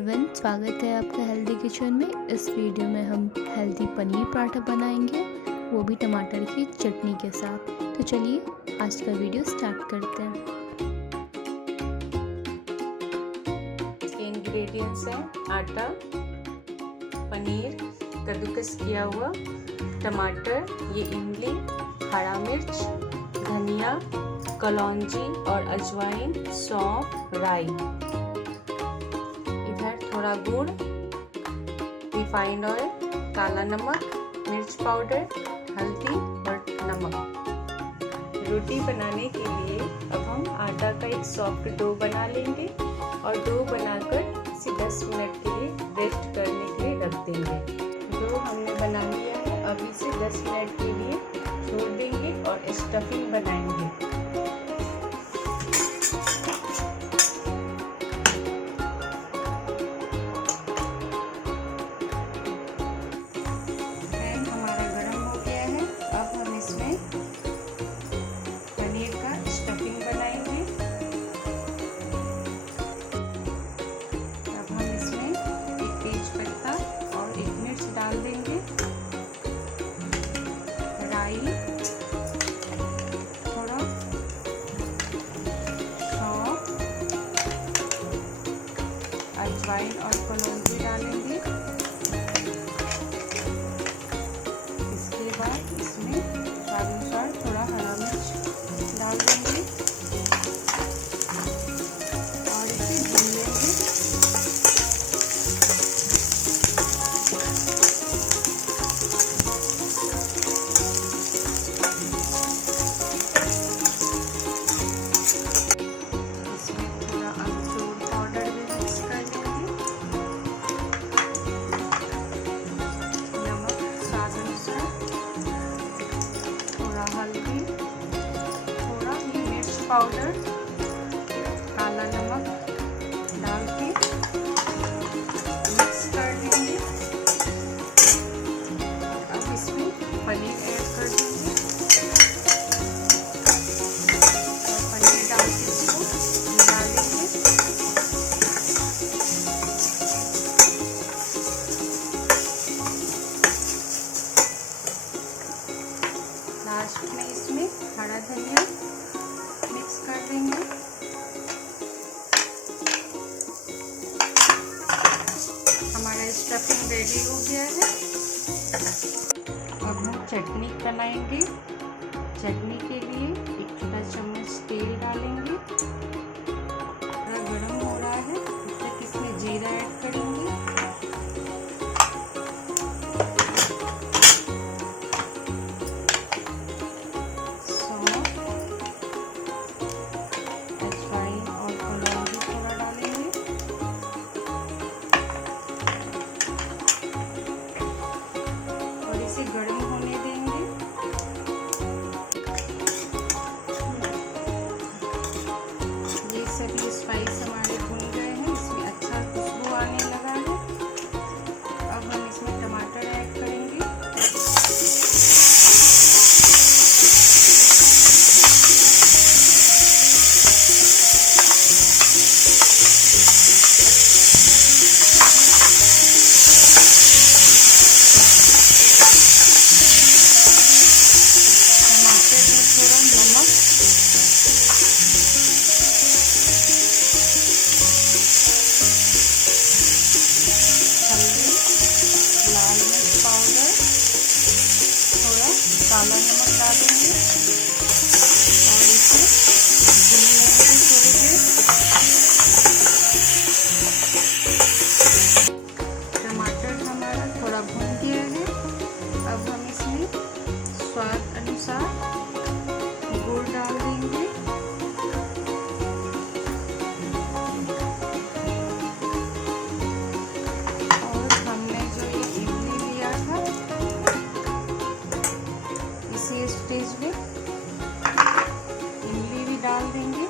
Everyone, स्वागत है आपका हेल्दी किचन में। इस वीडियो में हम हेल्दी पनीर पराठा बनाएंगे, वो भी टमाटर की चटनी के साथ। तो चलिए आज का वीडियो स्टार्ट करते हैं। इसके इंग्रेडिएंट्स हैं आटा, पनीर, कद्दूकस किया हुआ, टमाटर, ये इमली, हरा मिर्च, धनिया, कलौंजी और अजवाइन, सौंफ, राई, इधर थोड़ा गुड़, रिफाइंड ऑयल, काला नमक, मिर्च पाउडर, हल्दी और नमक। रोटी बनाने के लिए अब हम आटा का एक सॉफ्ट डो बना लेंगे और डो बनाकर इसे 10 मिनट के लिए रेस्ट करने के लिए रख देंगे। डो हमने बना लिया है, अब इसे 10 मिनट के लिए छोड़ देंगे और स्टफिंग बनाएंगे। अजवाइन और कलौंजी डालेंगे। इसके बाद इसमें स्वादानुसार थोड़ा हरा मिर्च डाल देंगे और इसे भून लेंगे। इसमें थोड़ा अमचूर पाउडर भी मिक्स कर लेंगे, नमक स्वाद अनुसार, थोड़ा हल्दी, थोड़ा मिर्च पाउडर, काला नमक डाल के मिक्स कर देंगे। अब इसमें पनीर ऐड कर देंगे और पनीर डाल के इसको मिला लेंगे। लास्ट में इसमें हरा धनिया मिक्स कर देंगे। हमारा स्टफिंग रेडी हो गया है। अब हम चटनी बनाएंगे। चटनी के लिए एक छोटा चम्मच तेल डालेंगे। थोड़ा गर्म हो रहा है, तब तक इसमें जीरा ऐड करेंगे। सौंफ, अजवाइन और कलौंजी थोड़ा डालेंगे और इसे गर्म होने देंगे। ये सभी स्पाइस हमारे भुन गए हैं, इसमें अच्छा खुशबू आने लगा है। अब हम इसमें टमाटर ऐड करेंगे। टमाटर में थोड़ा नमक, हल्दी, लाल मिर्च पाउडर, थोड़ा काला नमक डालेंगे और इसे भून लेंगे थोड़ी देर। टमाटर हमारा थोड़ा भून गया है। अब हम इसमें स्वाद अनुसार गुड़ डाल देंगे और हमने जो ये इमली लिया था, इसी स्टेज में इमली भी डाल देंगे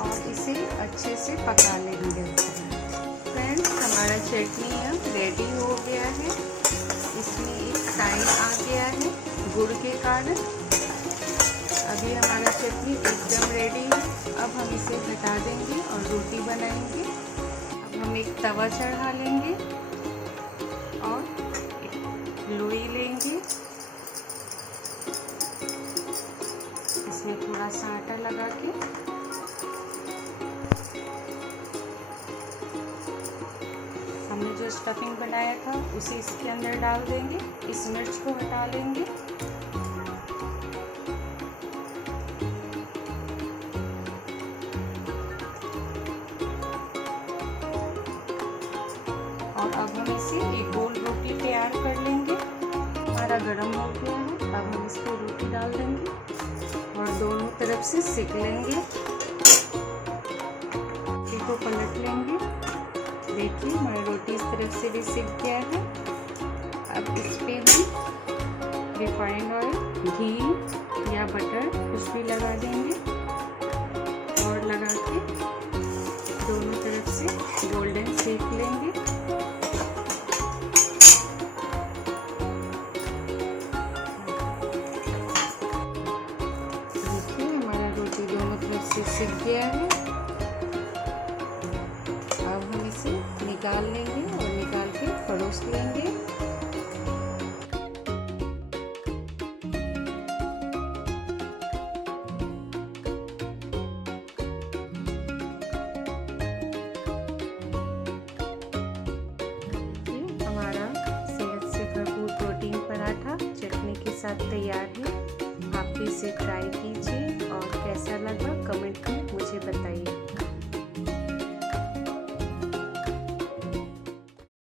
और इसे अच्छे से पका लेंगे। फ्रेंड्स, हमारा चटनी अब रेडी हो गया है। इसमें एक टाइम आ गया है गुड़ के कारण। अभी हमारा चटनी एकदम रेडी है। अब हम इसे हटा देंगे और रोटी बनाएंगे। अब हम एक तवा चढ़ा लेंगे और लोई लेंगे। इसमें थोड़ा सा आटा लगा के हमने जो स्टफिंग बनाया था उसे इसके अंदर डाल देंगे। इस मिर्च को हटा लेंगे। और अब हम इसे एक गोल रोटी तैयार कर लेंगे। हमारा गरम हो गया है। अब हम इस पर रोटी डाल देंगे और दोनों तरफ से सेक लेंगे। रोटी को पलट लेंगे। देखिए हमारी रोटी इस तरफ से भी सेक गया है। अब इस पे हम रिफाइंड ऑयल, घी या बटर कुछ भी लगा देंगे और लगा के दोनों तरफ से गोल्डन सेक लेंगे। देखिए हमारा रोटी दोनों तरफ से सिक गया है। अब हम इसे निकाल लेंगे और निकाल के परोस लेंगे। हमारा सेहत से भरपूर प्रोटीन पराठा चटनी के साथ तैयार है। आप भी इसे ट्राई कीजिए और कैसा लगा कमेंट में मुझे बताइए।